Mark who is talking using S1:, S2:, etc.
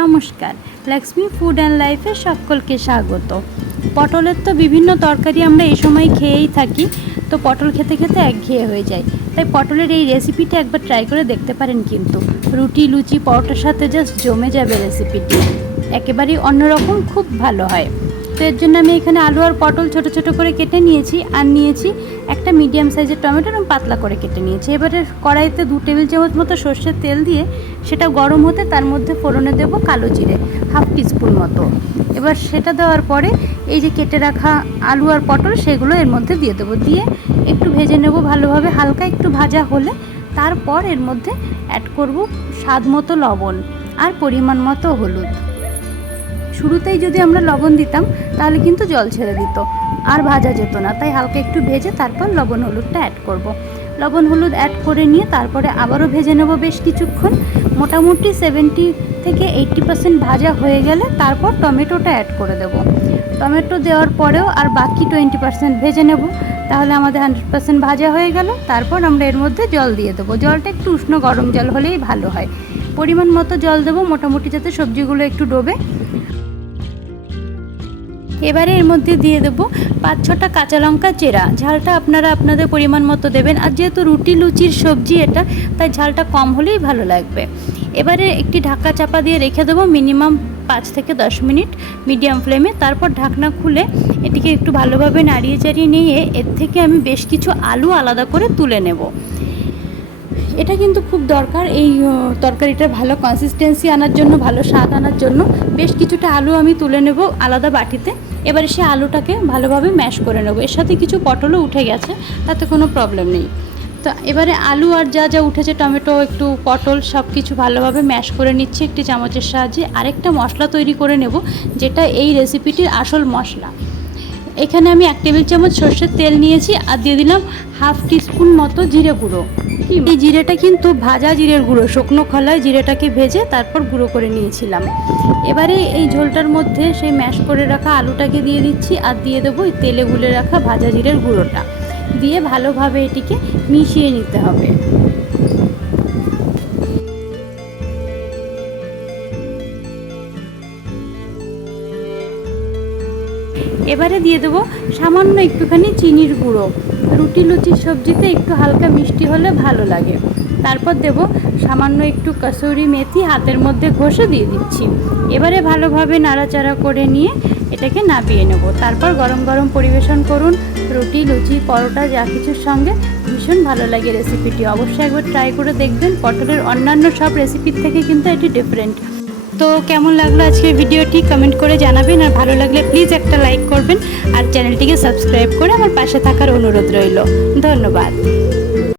S1: নমস্কার। Lakshmi food and লাইফে সকলকে স্বাগত। পটলের তো বিভিন্ন তরকারি আমরা এই সময় খেয়েই থাকি, তো পটল খেতে খেতে একঘেয়ে হয়ে যায়। তাই পটলের এই রেসিপিটা একবার ট্রাই করে দেখতে পারেন কিন্তু। রুটি, লুচি, পরোটার সাথে জাস্ট জমে যাবে রেসিপিটি। একেবারেই অন্যরকম, খুব ভালো হয়। তো এর জন্য আমি এখানে আলু আর পটল ছোট ছোট করে কেটে নিয়েছি আর নিয়েছি একটা মিডিয়াম সাইজের টমেটো এবং পাতলা করে কেটে নিয়েছি। এবারে কড়াইতে দু টেবিল চামচ মতো সর্ষের তেল দিয়ে সেটা গরম হতে তার মধ্যে ফোড়নে দেবো কালো জিরে হাফ টিস্পুন মতো। এবার সেটা দেওয়ার পরে এই যে কেটে রাখা আলু আর পটল সেগুলো এর মধ্যে দিয়ে দেবো। দিয়ে একটু ভেজে নেব ভালোভাবে, হালকা একটু ভাজা হলে তারপর এর মধ্যে অ্যাড করব স্বাদ মতো লবণ আর পরিমাণ মতো হলুদ। শুরুতেই যদি আমরা লবণ দিতাম, তাহলে কিন্তু জল ছেড়ে দিত। আর ভাজা যেত না, তাই হালকা একটু ভেজে তারপর লবণ হলুদটা অ্যাড করব। লবণ হলুদ অ্যাড করে নিয়ে তারপরে আবারও ভেজে নেব বেশ কিছুক্ষণ। মোটামুটি সেভেন্টি থেকে এইট্টি পার্সেন্ট ভাজা হয়ে গেলে তারপর টমেটোটা অ্যাড করে দেব। টমেটো দেওয়ার পরেও আর বাকি টোয়েন্টি পার্সেন্ট ভেজে নেব। তাহলে আমাদের হান্ড্রেড পার্সেন্ট ভাজা হয়ে গেল। তারপর আমরা এর মধ্যে জল দিয়ে দেবো। জলটা একটু উষ্ণ গরম জল হলেই ভালো হয়। পরিমাণ মতো জল দেবো। মোটামুটি যাতে সবজিগুলো একটু ডোবে। এবারে এর মধ্যে দিয়ে দেবো পাঁচ ছটা কাঁচা লঙ্কা চেরা। ঝালটা আপনারা আপনাদের পরিমাণ মতো দেবেন। আর যেহেতু রুটি, লুচির সবজি এটা, তাই ঝালটা কম হলেই ভালো লাগবে। এবারে একটি ঢাকা চাপা দিয়ে রেখে দেবো মিনিমাম পাঁচ থেকে দশ মিনিট মিডিয়াম ফ্লেমে। তারপর ঢাকনা খুলে এটিকে একটু ভালোভাবে নাড়িয়ে চাড়িয়ে নিয়ে এর থেকে আমি বেশ কিছু আলু আলাদা করে তুলে নেব। এটা কিন্তু খুব দরকার এই আহ, তরকারিটার ভালো কনসিস্টেন্সি আনার জন্য ভালো স্বাদ আনার জন্য। বেশ কিছুটা আলু আমি তুলে নেব আলাদা বাটিতে। এবারে সে আলুটাকে ভালোভাবে ম্যাশ করে নেব। এর সাথে কিছু পটলও উঠে গেছে তাতে কোনো প্রবলেম নেই। তো এবারে আলু আর যা যা উঠেছে টমেটো একটু পটল সব কিছু ভালোভাবে ম্যাশ করে নিচ্ছি একটি চামচের সাহায্যে। আরেকটা মশলা তৈরি করে নেব যেটা এই রেসিপিটির আসল মশলা। এখানে আমি এক টেবিল চামচ সর্ষের তেল নিয়েছি আর দিয়ে দিলাম হাফ টিস্পুন মতো জিরে গুঁড়ো। এই জিরেটা কিন্তু ভাজা জিরের গুঁড়ো, শুকনো খলায় জিরেটাকে ভেজে তারপর গুঁড়ো করে নিয়েছিলাম। এবারে এই ঝোলটার মধ্যে সেই ম্যাশ করে রাখা আলুটাকে দিয়ে দিচ্ছি আর দিয়ে দেবো এই তেলে গুলে রাখা ভাজা জিরের গুঁড়োটা। দিয়ে ভালোভাবে এটিকে মিশিয়ে নিতে হবে। এবারে দিয়ে দেবো সামান্য একটুখানি চিনির গুঁড়ো। রুটি লুচির সবজিতে একটু হালকা মিষ্টি হলে ভালো লাগে। তারপর দেব সামান্য একটু কসুরি মেথি হাতের মধ্যে ঘষে দিয়ে দিচ্ছি। এবারে ভালোভাবে নাড়াচাড়া করে নিয়ে এটাকে নাবিয়ে নেব। তারপর গরম গরম পরিবেশন করুন। রুটি, লুচি, পরোটা, যা কিছুর সঙ্গে ভীষণ ভালো লাগে রেসিপিটি। অবশ্যই একবার ট্রাই করে দেখবেন। পটলের অন্যান্য সব রেসিপির থেকে কিন্তু এটি ডিফারেন্ট তো কেমন লাগল আজকের ভিডিওটি? কমেন্ট করে জানাবেন। আর ভালো লাগলে প্লিজ একটা লাইক করবেন। আর চ্যানেলটিকে সাবস্ক্রাইব করে আমার পাশে থাকার অনুরোধ রইল। ধন্যবাদ।